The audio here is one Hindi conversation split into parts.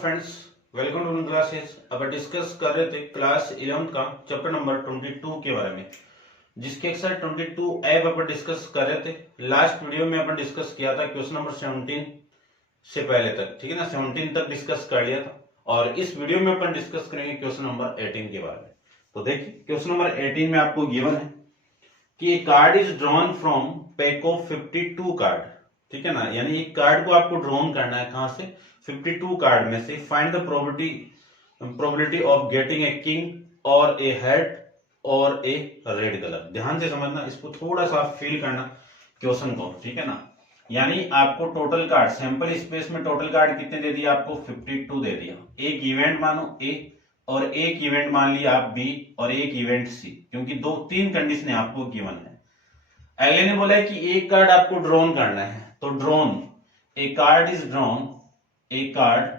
Friends, welcome to classes. अब डिस्कस कर रहे थे क्लास 11 का चैप्टर नंबर 22 के बारे में, जिसके एक्सरसाइज 22 ऐप अपन डिस्कस कर रहे थे। लास्ट वीडियो में अपन डिस्कस किया था क्वेश्चन नंबर 17 से पहले तक, ठीक है ना, 17 तक डिस्कस कर लिया था। और इस वीडियो में अपन डिस्कस करेंगे क्वेश्चन नंबर 18 के बारे में। तो देखिए, क्वेश्चन नंबर 18 में आपको गिवन है कि card is drawn from pack of 52 card, ठीक है ना, यानी एक कार्ड को आपको ड्रॉन करना है कहां से, 52 कार्ड में से। Find the probability of getting a king और ए हेड और ए रेड कलर। ध्यान से समझना, इसको थोड़ा सा फील करना क्वेश्चन को, ठीक है ना। यानी आपको टोटल कार्ड सैंपल स्पेस में टोटल कार्ड कितने दे दिए, आपको 52 दे दिया। एक इवेंट मानो ए और एक इवेंट मान लिया आप बी और एक इवेंट सी, क्योंकि तीन कंडीशन आपको गिवन है। अगले ने बोला है कि एक कार्ड आपको ड्रॉन करना है, तो drawn A card is drawn, A card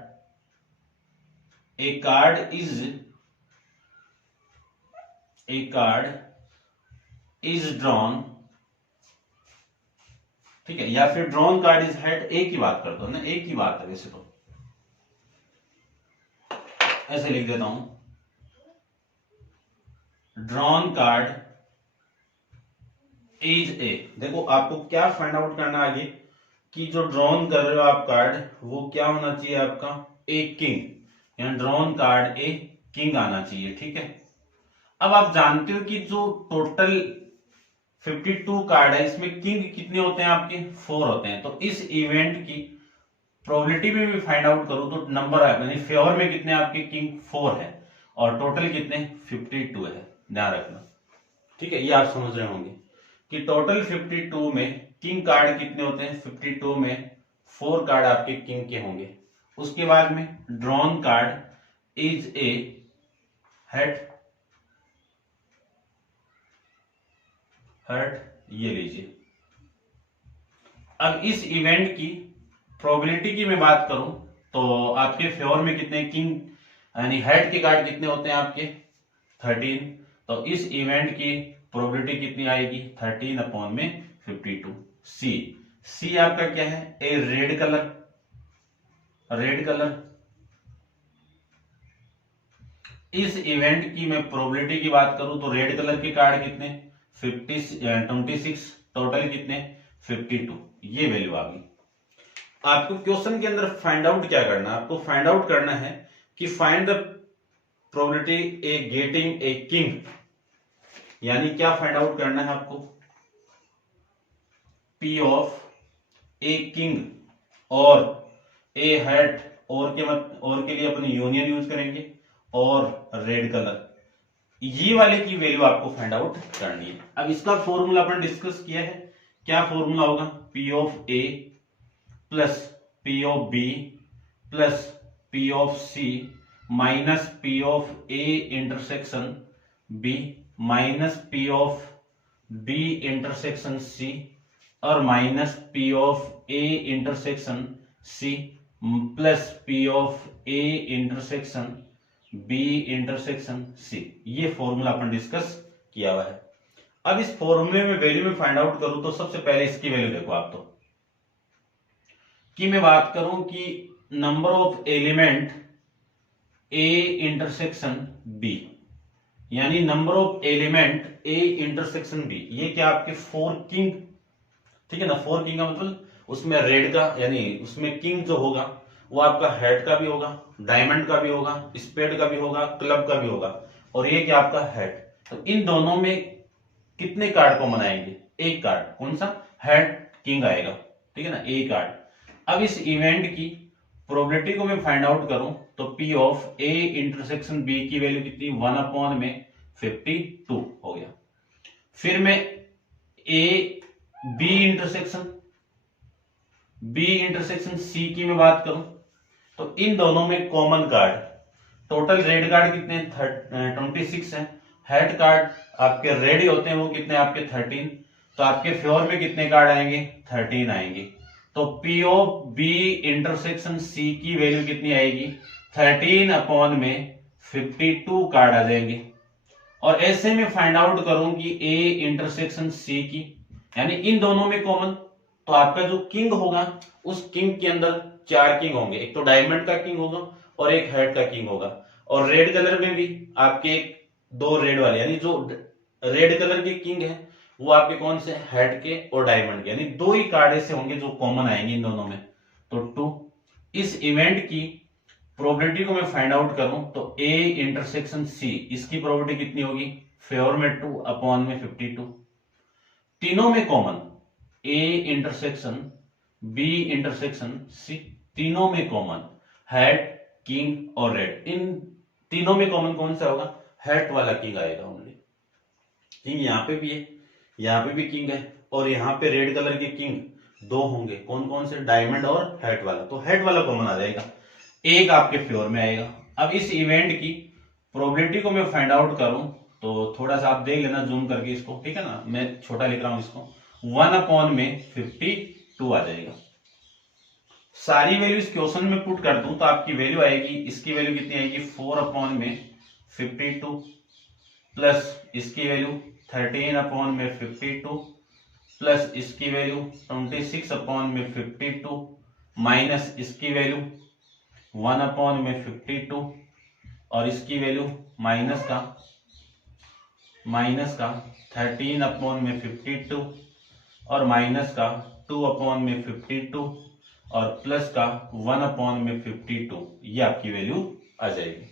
is drawn, ठीक है, या फिर ड्रॉन कार्ड इज हेड। एक ही बात करता हूं ना, एक ही बात है वैसे तो, ऐसे लिख देता हूं, ड्रॉन कार्ड इज ए। देखो आपको क्या फाइंड आउट करना आगे कि जो ड्रॉन कर रहे हो आप कार्ड, वो क्या होना चाहिए आपका, ए किंग, यानी ड्रॉन कार्ड ए किंग आना चाहिए, ठीक है। अब आप जानते हो कि जो टोटल 52 कार्ड है, इसमें किंग कितने होते हैं आपके, 4 होते हैं। तो इस इवेंट की प्रोबेबिलिटी में भी फाइंड आउट करूं तो नंबर है, यानी फेवर में कितने आपके किंग 4 है और टोटल कितने 52 है। ध्यान रखना, ठीक है, ये आप समझ रहे होंगे कि टोटल 52 में किंग कार्ड कितने होते हैं, 52 में 4 कार्ड आपके किंग के होंगे। उसके बाद में drawn card is a head, ये लीजिए। अब इस इवेंट की प्रोबेबिलिटी की मैं बात करूं तो आपके फेवर में कितने किंग यानी हेड के कार्ड कितने होते हैं आपके 13। तो इस इवेंट की प्रोबेबिलिटी कितनी आएगी, 13 अपॉन में 52। सी आपका क्या है, ए रेड कलर। इस इवेंट की मैं प्रोबेबिलिटी की बात करूं तो रेड कलर के कार्ड कितने 26, टोटल कितने 52, ये वैल्यू आ गई। आपको क्वेश्चन के अंदर फाइंड आउट क्या करना है, आपको फाइंड आउट करना है कि find the probability A getting a king, यानी क्या फाइंड आउट करना है आपको, पी ऑफ ए किंग और ए हेड, और के लिए अपन यूनियन यूज करेंगे, और रेड कलर, ये वाले की वैल्यू आपको फाइंड आउट करनी है। अब इसका फॉर्मूला अपन डिस्कस किया है, क्या फॉर्मूला होगा, P of A plus P of B plus P of C minus P of A intersection B minus P of B intersection C और minus P of A intersection C plus P of A intersection B intersection C. ये फॉर्मूला अपन डिस्कस किया हुआ है। अब इस फॉर्मूले में वैल्यू में फाइंड आउट करूं तो सबसे पहले इसकी वैल्यू देखो आप, तो कि मैं बात करूं कि number of element A intersection B, यानी number of element A intersection B, ये क्या आपके 4 किंग, ठीक है ना। 4 किंग का मतलब उसमें रेड का, यानी उसमें किंग जो होगा वो आपका हेड का भी होगा, डायमंड का भी होगा, स्पेड का भी होगा, क्लब का भी होगा, और ये क्या आपका हेड। तो इन दोनों में कितने कार्ड को मनाएंगे, एक कार्ड, कौन सा, हेड किंग आएगा, ठीक है ना, एक कार्ड। अब इस इवेंट की प्रोबेबिलिटी को मैं फाइंड आउट करूं तो P of A intersection B की वैल्यू कितनी, 1 अपॉन में 52 हो गया। फिर मैं ए बी इंटरसेक्शन सी की मैं बात करूं तो इन दोनों में common card, total red card कितने 26 है, हेड कार्ड आपके रेड होते हैं वो कितने आपके 13, तो आपके फेवर में कितने कार्ड आएंगे 13 आएंगे। तो P of B intersection C की वैल्यू कितनी आएगी, 13 अपॉन में 52 कार्ड आ जाएंगे। और ऐसे में फाइंड आउट करूं कि ए इंटरसेक्शन सी की, यानी इन दोनों में कॉमन, तो आपका जो किंग होगा उस किंग के अंदर 4 किंग होंगे, एक तो डायमंड का किंग होगा और एक हर्ट का किंग होगा। और रेड कलर में भी आपके दो रेड वाले, यानी जो रेड कलर के किंग है वो आपके कौन से, हेड के और डायमंड के, यानी दो ही कार्ड ऐसे होंगे जो कॉमन आएंगे इन दोनों में। तो 2, इस इवेंट की प्रोबेबिलिटी को मैं फाइंड आउट करूं तो ए इंटरसेक्शन सी, इसकी प्रोबेबिलिटी कितनी होगी, फेवर में 2 अपॉन में 52। तीनों में common, A intersection B intersection C, तीनों में कॉमन हेड, किंग और रेड, इन तीनों में कॉमन कौन सा होगा, हेड वाला किंग आएगा ओनली। किंग यहाँ पे भी है, यहाँ पे भी किंग है, और यहाँ पे रेड कलर के किंग दो होंगे, कौन कौन से, डायमंड और हेड वाला, तो हेड वाला कॉमन आ जाएगा, एक आपके फेवर में आएगा। अब इस इवेंट की प्रोबेबिलिटी को मैं फाइंड आउट करूं तो थोड़ा सा आप देख लेना जूम करके इसको, ठीक है ना, मैं छोटा लिख रहा हूं इसको, 1 अपॉन में 52 आ जाएगा। सारी वैल्यू इस क्वेश्चन में पुट कर दूं तो आपकी वैल्यू आएगी, इसकी वैल्यू कितनी आएगी, 4 अपॉन में 52 प्लस इसकी वैल्यू 13 अपॉन में 52 प्लस इसकी वैल्यू 26 अपॉन में 52 माइनस इसकी वैल्यू 1 अपॉन में 52 और इसकी वैल्यू माइनस का 13 अपॉन में 52 और माइनस का 2 अपॉन में 52 और प्लस का 1 अपॉन में 52, ये आपकी वैल्यू आ जाएगी।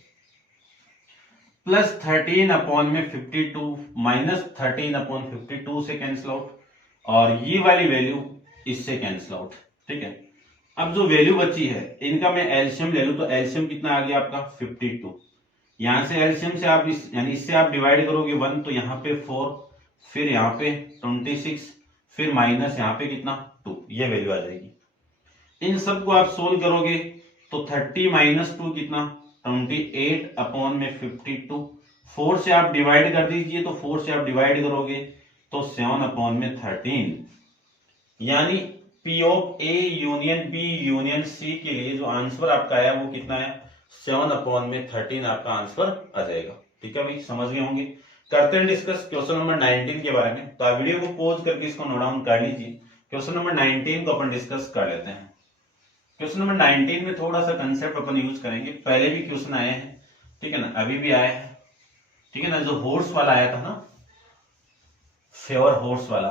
प्लस 13 अपॉन में 52 माइनस 13 अपॉन 52 से कैंसिल आउट, और ये वाली वैल्यू इससे कैंसिल आउट, ठीक है। अब जो वैल्यू बची है इनका मैं एलसीएम ले लूं तो एलसीएम कितना आ गया आपका 52, यहां से एलसीएम से आप यानी इससे आप डिवाइड करोगे 1 तो यहाँ पे 4, फिर यहाँ पे 26, फिर माइनस यहाँ पे कितना 2, ये वैल्यू आ जाएगी। इन सबको आप सोल्व करोगे तो 30 माइनस 2 कितना 28 अपॉन में 52, 4 से आप डिवाइड कर दीजिए तो 4 से आप डिवाइड करोगे तो 7 अपॉन में 13, यानी P of A union B union C के लिए जो आंसर आपका आया वो कितना है, 7 अपॉन में 13 आपका आंसर आ जाएगा। ठीक है भाई, समझ गए होंगे। करते हैं डिस्कस क्वेश्चन नंबर 19 के बारे में। तो आप वीडियो को पॉज करके इसको नोट डाउन कर लीजिए। क्वेश्चन नंबर 19 को अपन डिस्कस कर लेते हैं। क्वेश्चन नंबर 19 में थोड़ा सा कंसेप्ट अपन यूज करेंगे, पहले भी क्वेश्चन आए हैं, ठीक है ना, अभी भी आया है, ठीक है ना। जो हॉर्स वाला आया था ना, फेवर हॉर्स वाला,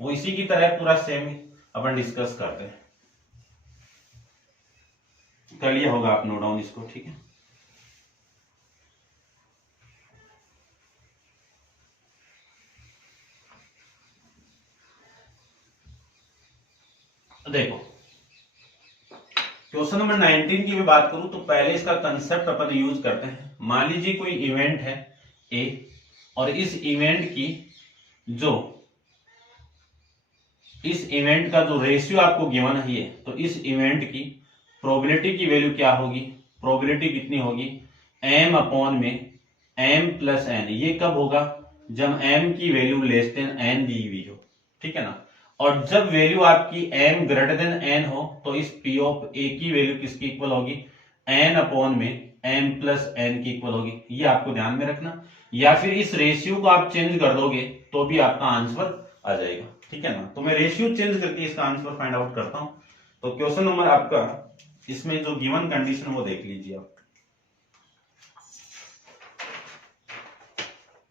वो इसी की तरह पूरा सेम अपन डिस्कस करते हैं। कर लिया होगा आप नोट डाउन इसको, ठीक है। देखो क्वेश्चन नंबर 19 की मैं बात करूं तो पहले इसका कंसेप्ट अपन यूज करते हैं। मान लीजिए कोई इवेंट है ए, और इस इवेंट का जो रेशियो आपको गिवन है ये, तो इस इवेंट की प्रोबेबिलिटी की वैल्यू क्या होगी, प्रोबेबिलिटी कितनी होगी, m अपॉन में m प्लस n। ये कब होगा, जब m की वैल्यू लेस देन n दी हुई हो, ठीक है ना। और जब वैल्यू आपकी m ग्रेटर देन n हो तो इस p ऑफ a की वैल्यू किसकी इक्वल होगी, n अपॉन में m प्लस n की इक्वल होगी। ये आपको ध्यान में रखना, या फिर इस रेशियो को आप चेंज कर दोगे तो भी आपका आंसर आ जाएगा, ठीक है ना। तो मैं रेशियो चेंज करके इसका आंसर फाइंड आउट करता हूं। तो क्वेश्चन नंबर आपका इसमें जो गिवन कंडीशन वो देख लीजिए आप।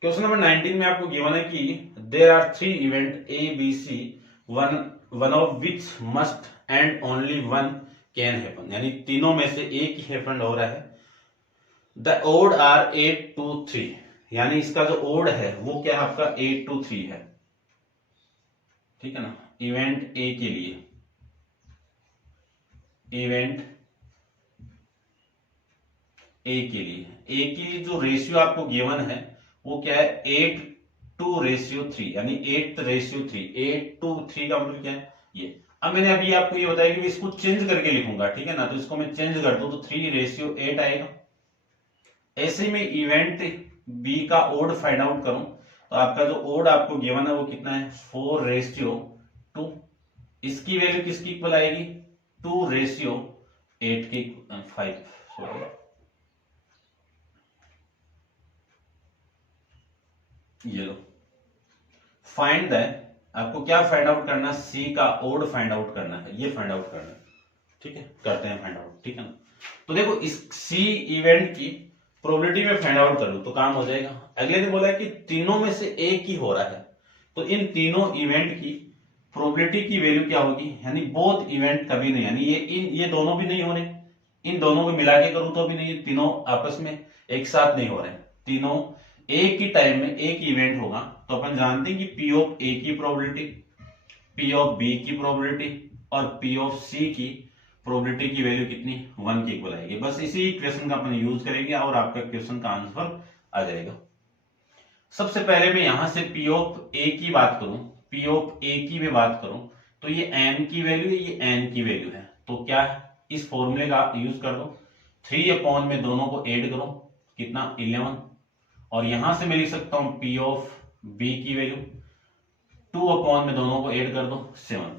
क्वेश्चन नंबर 19 में आपको गिवन है कि there are 3 event A B C, one of which must and only one can happen, यानी तीनों में से एक ही हैपन हो रहा है। द ओड आर 8 to 3, यानी इसका जो ओड है वो क्या है आपका 8 to 3 है, ठीक है ना। इवेंट ए के लिए, इवेंट ए के लिए जो रेशियो आपको गिवन है वो क्या है 8 to रेशियो 3, यानी 8 रेशियो 3, 8 to 3 का मतलब क्या है ये। अब मैंने अभी आपको ये बताया कि मैं इसको चेंज करके लिखूंगा, ठीक है ना। तो इसको मैं चेंज कर दूं तो 3 रेशियो 8 आएगा। ऐसे में इवेंट बी का ओड फाइंड आउट करूं तो आपका जो ओड आपको गिवन है वो कितना है 4 रेशियो 2, इसकी वैल्यू किसकी इक्वल आएगी 2 रेशियो 8 की 5, सॉरी ये लो। फाइंड द, आपको क्या फाइंड आउट करना, सी का ओड फाइंड आउट करना है, ये फाइंड आउट करना है। ठीक है, करते हैं फाइंड आउट, ठीक है ना। तो देखो इस सी इवेंट की प्रोबेबिलिटी में फाइंड आउट करूं तो काम हो जाएगा। अगले ने बोला है कि तीनों में से एक ही हो रहा है, तो इन तीनों इवेंट की प्रोबेबिलिटी की वैल्यू क्या होगी, यानी बोथ इवेंट कभी नहीं, यानी ये दोनों भी नहीं हो रहे, इन दोनों को मिला के करूं तो भी नहीं, तीनों आपस में एक साथ नहीं हो रहे, तीनों एक ही टाइम में एक इवेंट होगा। तो अपन जानते हैं कि पी ऑफ ए की प्रोबेबिलिटी, पी ऑफ बी की प्रोबेबिलिटी और पी ऑफ सी की प्रोबेबिलिटी की वैल्यू कितनी, 1 के इक्वल आएगी। बस इसी क्वेश्चन का अपन यूज करेंगे और आपका क्वेश्चन का आंसर आ जाएगा। सबसे पहले मैं यहां से पी ऑफ ए की बात करूं, पी ऑफ ए की मैं बात करूं तो ये एम की वैल्यू है, ये एन की वैल्यू है, तो क्या है इस फॉर्मूले का यूज कर दो, 3 अपॉन में दोनों को ऐड करो, कितना 11, और यहां से मैं लिख सकता हूं पी ऑफ बी की वैल्यू 2 अपॉन में दोनों को ऐड कर दो 7,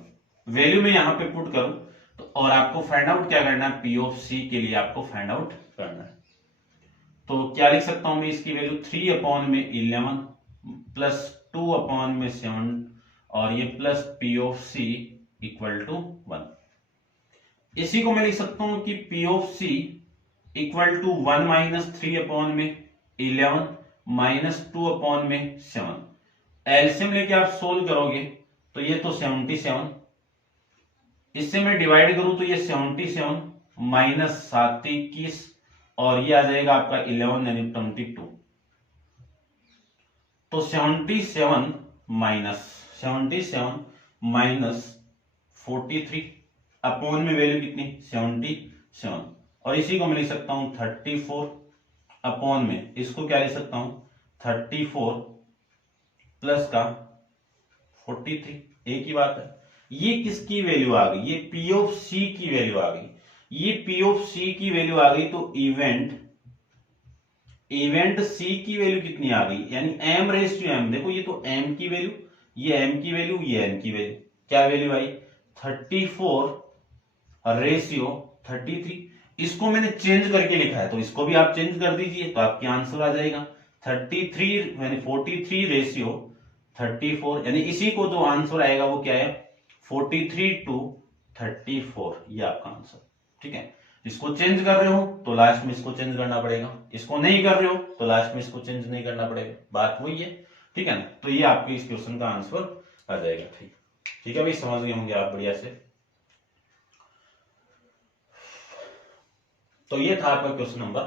वैल्यू में यहां पे पुट करूं तो, और आपको फाइंड आउट क्या करना है, पी ऑफ सी के लिए आपको फाइंड आउट करना है। तो क्या लिख सकता हूं मैं इसकी वैल्यू 3 अपॉन में 11 प्लस 2 अपॉन में 7 और ये plus P of C equal to 1। इसी को मैं लिख सकता हूं कि P of C equal to 1 minus 3 upon में 11 माइनस 2 अपॉन में 7। एलसीएम लेके आप सोल्व करोगे तो ये तो 77, इससे मैं डिवाइड करूं तो ये 77 माइनस 7 21 और ये आ जाएगा आपका 11 यानी 22। तो 77 माइनस 43 अपॉन में वैल्यू कितनी 77, और इसी को मैं लिख सकता हूं 34 अपॉन में इसको क्या लिख सकता हूं 34 प्लस का 43, एक ही बात है। ये किसकी वैल्यू आ गई, ये पी ऑफ सी की वैल्यू आ गई, ये पी ऑफ सी की वैल्यू आ गई, तो इवेंट सी की वैल्यू कितनी आ गई, यानी m रेस टू m, देखो ये तो m की वैल्यू, ये m की वैल्यू, ये n की वैल्यू, क्या वैल्यू आई 34 रेशियो 33। इसको मैंने चेंज करके लिखा है तो इसको भी आप चेंज कर दीजिए तो आपके आंसर आ जाएगा 33 यानी 43 रेशियो 34, यानी इसी को जो आंसर आएगा वो क्या है 43 to 34, ये आपका आंसर, ठीक है। इसको चेंज कर रहे हो तो लास्ट में इसको चेंज करना पड़ेगा, इसको नहीं कर रहे हो तो लास्ट में इसको चेंज नहीं करना पड़ेगा, बात वही है, ठीक है ना। तो ये आपके इस क्वेश्चन का आंसर आ जाएगा, ठीक ठीक है भाई, समझ गए होंगे आप बढ़िया से। तो ये था आपका क्वेश्चन नंबर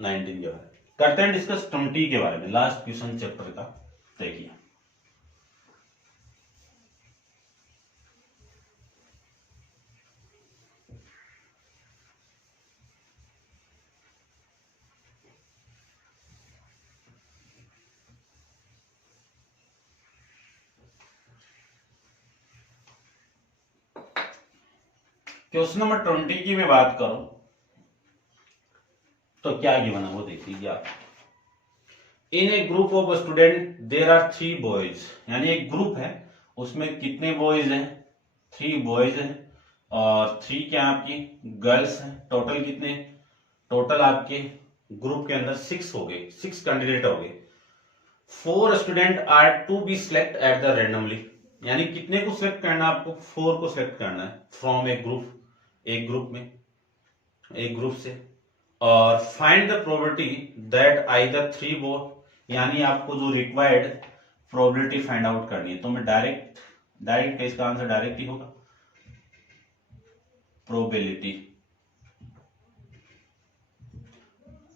19 के बारे में। करते हैं डिस्कस 20 के बारे में, लास्ट क्वेश्चन चैप्टर का। देखिए क्वेश्चन नंबर 20 की मैं बात करूं तो क्या गिवन है वो देख लीजिए आप। In a group of student there are 3 boys, यानी एक ग्रुप है उसमें कितने बॉयज हैं 3 बॉयज हैं और 3 क्या आपकी गर्ल्स हैं, टोटल कितने, टोटल आपके ग्रुप के अंदर 6 हो गए, 6 कैंडिडेट हो गए। 4 student are to be select at the randomly, यानी कितने को सिलेक्ट करना है आपको 4 को सिलेक्ट करना है फ्रॉम ए ग्रुप, एक ग्रुप में एक ग्रुप से, और find the probability that either 3 both, यानी आपको जो रिक्वायर्ड प्रोबेबिलिटी फाइंड आउट करनी है। तो मैं डायरेक्ट इसका आंसर डायरेक्ट ही होगा, प्रोबेबिलिटी,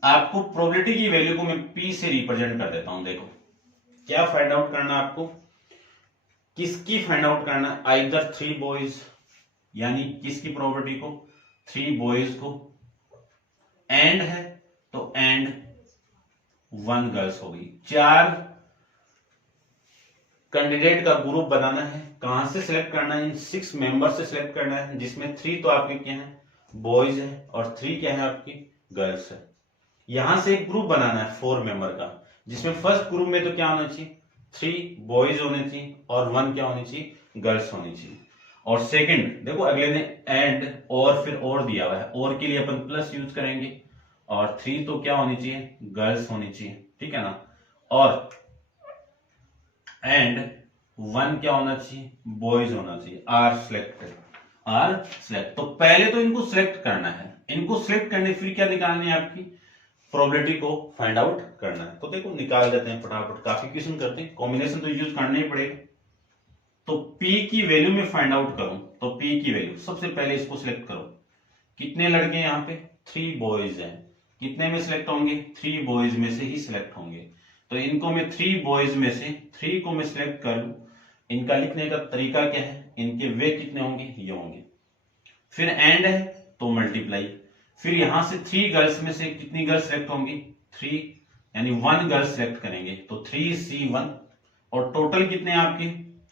आपको प्रोबेबिलिटी की वैल्यू को मैं P से रिप्रेजेंट कर देता हूं। देखो क्या फाइंड आउट करना है आपको, किसकी फाइंड आउट करना है, आइदर 3 बॉयज, यानी किसकी प्रोबेबिलिटी को 3 बॉयज को, एंड है तो एंड 1 गर्ल्स हो गई। 4 कैंडिडेट का ग्रुप बनाना है, कहां से सिलेक्ट करना है, इन 6 मेंबर से सिलेक्ट करना है, जिसमें 3 तो आपके क्या है बॉयज है और 3 क्या है आपकी गर्ल्स है। यहां से एक ग्रुप बनाना है 4 मेंबर का, जिसमें फर्स्ट ग्रुप में तो क्या होना चाहिए 3 बॉयज होने चाहिए और 1 क्या होनी चाहिए गर्ल्स होनी चाहिए। और सेकंड देखो अगले ने एंड और फिर और दिया हुआ है, और के लिए अपन प्लस यूज करेंगे, और 3 तो क्या होनी चाहिए गर्ल्स होनी चाहिए, ठीक है ना, और एंड 1 क्या होना चाहिए बॉयज होना चाहिए, आर सिलेक्टेड। Are select. तो पहले तो इनको सिलेक्ट करना है, इनको सिलेक्ट करने फिर क्या निकालनी है, आपकी प्रोबेबिलिटी को फाइंड आउट करना है। तो देखो निकाल देते हैं फटाफट, काफी क्वेश्चन करते हैं, कॉम्बिनेशन तो यूज करना ही पड़ेगा। तो P की वैल्यू में फाइंड आउट करूं तो P की वैल्यू सबसे पहले इसको सिलेक्ट करो। कितने लड़के यहाँ पे 3 बॉयज हैं, कितने में सिलेक्ट होंगे 3 बॉयज में से ही सिलेक्ट होंगे। तो इनको मैं 3 बॉयज में से 3 को मैं सिलेक्ट कर लूं, इनका लिखने का तरीका क्या है, इनके वे कितने होंगे ये होंगे, फिर एंड है तो मल्टीप्लाई, फिर यहां से 3 गर्ल्स में से कितनी गर्ल्स सिलेक्ट होंगी 3, यानी 1 गर्ल सिलेक्ट करेंगे तो 3C1, और टोटल कितने आपके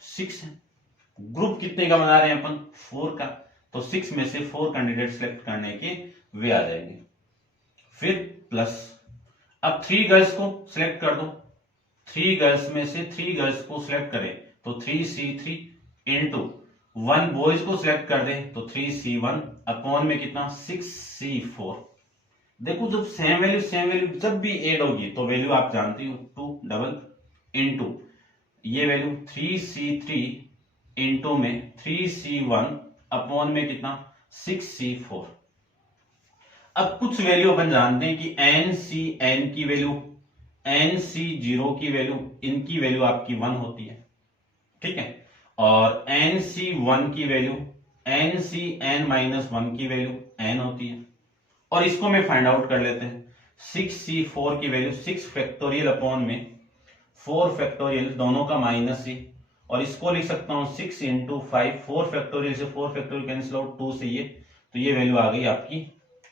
6 हैं। ग्रुप कितने का बना रहे हैं अपन 4 का, तो 6 में से 4 कैंडिडेट सिलेक्ट करने के वे आ जाएंगे, फिर प्लस। अब 3 गर्ल्स को सिलेक्ट कर दो, 3 गर्ल्स में से 3 गर्ल्स को सिलेक्ट करें तो 3C3 इंटू 1 बॉयज को सिलेक्ट कर दें तो 3C1 अपॉन में कितना 6C4। देखो जब सेम वैल्यू जब भी ऐड होगी तो वैल्यू आप जानती हो 2 डबल इंटू ये वैल्यू 3C3 इंटू में 3C1 अपॉन में कितना 6C4। अब कुछ वैल्यू अपन जानते हैं कि NCN की वैल्यू, NC0 की वैल्यू, इनकी वैल्यू आपकी 1 होती है, ठीक है, और NC1 की वैल्यू, NCN-1 की वैल्यू n होती है। और इसको मैं फाइंड आउट कर लेते हैं, 6C4 की वैल्यू 6 फैक्टोरियल अपॉन में 4 फैक्टोरियल, दोनों का माइनस है, और इसको लिख सकता हूं 6 इंटू 5, 4 फैक्टोरियल से 4 फैक्टोरियल कैंसिल आउट 2 से ये, तो ये वैल्यू आ गई आपकी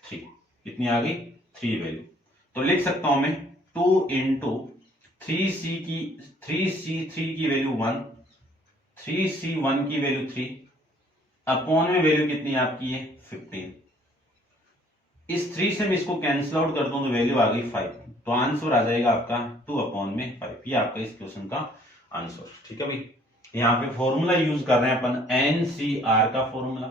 3। कितनी आ गई 3 वैल्यू। तो लिख सकता हूं मैं 2 इंटू 3C3 की वैल्यू 1, 3C1 की वैल्यू 3, अपॉन में वैल्यू कितनी आपकी है 15। इस 3 से मैं इसको कैंसिल आउट कर दूं तो वैल्यू आ गई 5, तो आंसर आ जाएगा आपका 2 अपॉन में 5। ये आपका इस क्वेश्चन का आंसर, ठीक है भाई। यहाँ पे फॉर्मूला यूज कर रहे हैं अपन NCR का फॉर्मूला,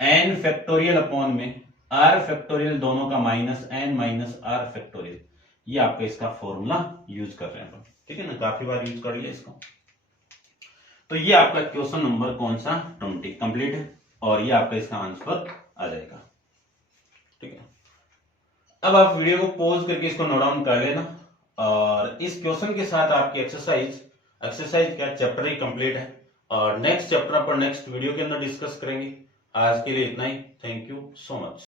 n फैक्टोरियल अपॉन में r फैक्टोरियल, दोनों का minus n minus r factorial, ये आपका इसका फॉर्मूला यूज कर रहे हैं अपन, ठीक है ना, काफी बार यूज कर लिया इसको। तो ये आपका क्वेश्चन नंबर कौन सा 20 कंप्लीट है, और ये आपका इसका आंसर आ जाएगा, ठीक है। अब आप वीडियो को पॉज करके इसको नोट डाउन कर लेना, और इस क्वेश्चन के साथ आपकी एक्सरसाइज क्या चैप्टर ही कंप्लीट है, और नेक्स्ट चैप्टर पर नेक्स्ट वीडियो के अंदर डिस्कस करेंगे। आज के लिए इतना ही, थैंक यू सो मच।